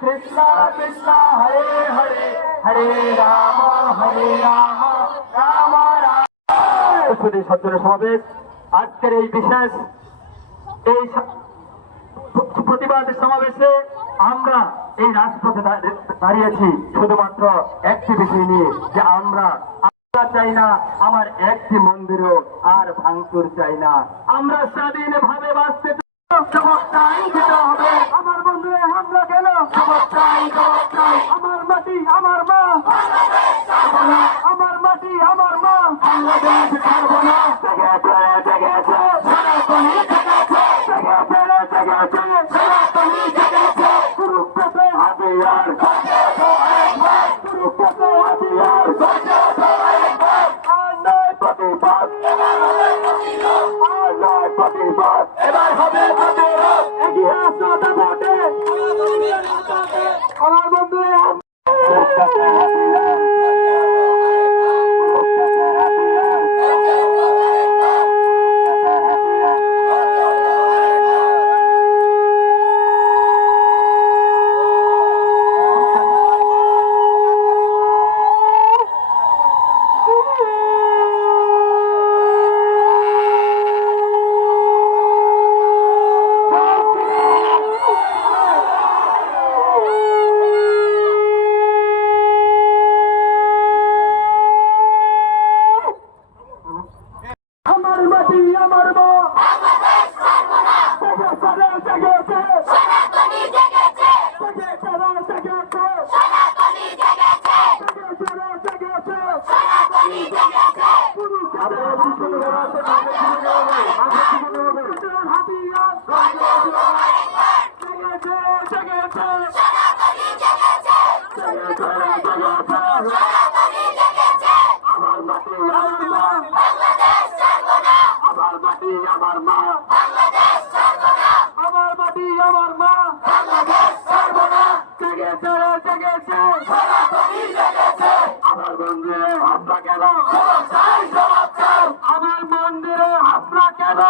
কৃষ্ণ কৃষ্ণ, হরে হরে হরে রাম হরে রাম রাম রাম। সুদী সমাবেশ। আজকের এই বিশেষ, এই প্রতিবাদ সমাবেশে আমরা এই রাজপথে দাঁড়িয়ে- দাঁড়িয়েছি শুধুমাত্র একটি বিষয় নিয়ে, যে আমরা আমরা চাই না আমার একটি মন্দিরও আর ভাঙচুর চাই না। আমরা স্বাধীন ভাবে বাঁচতে হবে। আমার হামলা কেন আমার মাটি আমার মা। আমার মাটি আমার মা। বাংলাদেশ ছাড়বো না জেগেছে জেগেছে সনাতনী জেগেছে জেগেছে রে জেগেছে সনাতনী জেগেছে কুরুক্ষেত্রের হাতিয়ার। কুরুক্ষেত্রের হাতিয়ার। প্রতিবাদ। আর নয় প্রতিবাদ। এবার হবে প্রতিবাদ। এগিয়ে আসো মাটি আমার মা। জেগেছে রে জেগেছে জেগেছে রে জেগেছে জেগেছে রে জেগেছে কুরুক্ষেত্রের হাতিয়ার জেগেছে রে জেগেছে জেগেছে রে জেগেছে আমার মাটি আমার মা আমার মাটি আমার মা। আমার মাটি আমার মা। জেগেছে জেগেছে। আমার মন্দিরে হামলা কেন? আমার মন্দিরে হামলা কেন?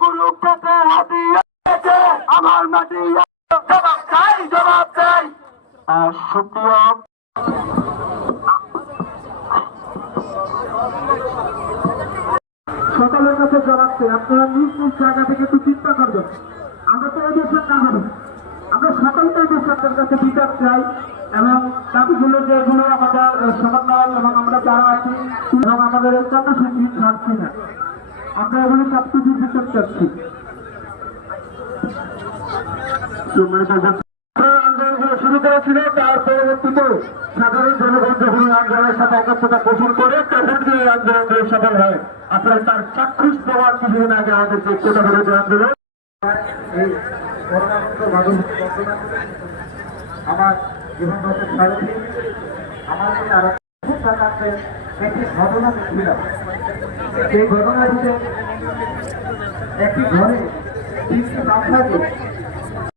কুরুক্ষেত্রের হাতিয়া আমার মাটি জবাব চাই জবাব চাই সুপ্রিয় সকলের কাছে জানাচ্ছি আপনারা নিজ নিজ জায়গা থেকে একটু চিন্তা করবেন। আমরা তো এই দেশের নাগরিক। আমরা সকলকে এই দেশের কাছে বিচার চাই এবং দাবিগুলো যে এগুলো আমাদের সমন্বয় এবং আমরা যারা আছি, এবং আমাদের এই কর্মসূচি ছাড়ছি না আমরা এগুলো সব কিছু বিচার চাচ্ছি। শুরু করেছিল, তার পরবর্তীতে সাধারণ জনগণ যখন আন্দোলনের সাথে একত্রতা পোষণ করে, তখন যে এই আন্দোলনগুলো সফল হয়। আপনারা তার চাক্ষুষ প্রমাণ কিছুদিন আগে আমাদের যে কোটা বিরোধী আন্দোলন আমার জীবন একটি ঘটনা ছিল সেই ঘটনাটিতে একটি ঘরে তিনটি বাচ্চাকে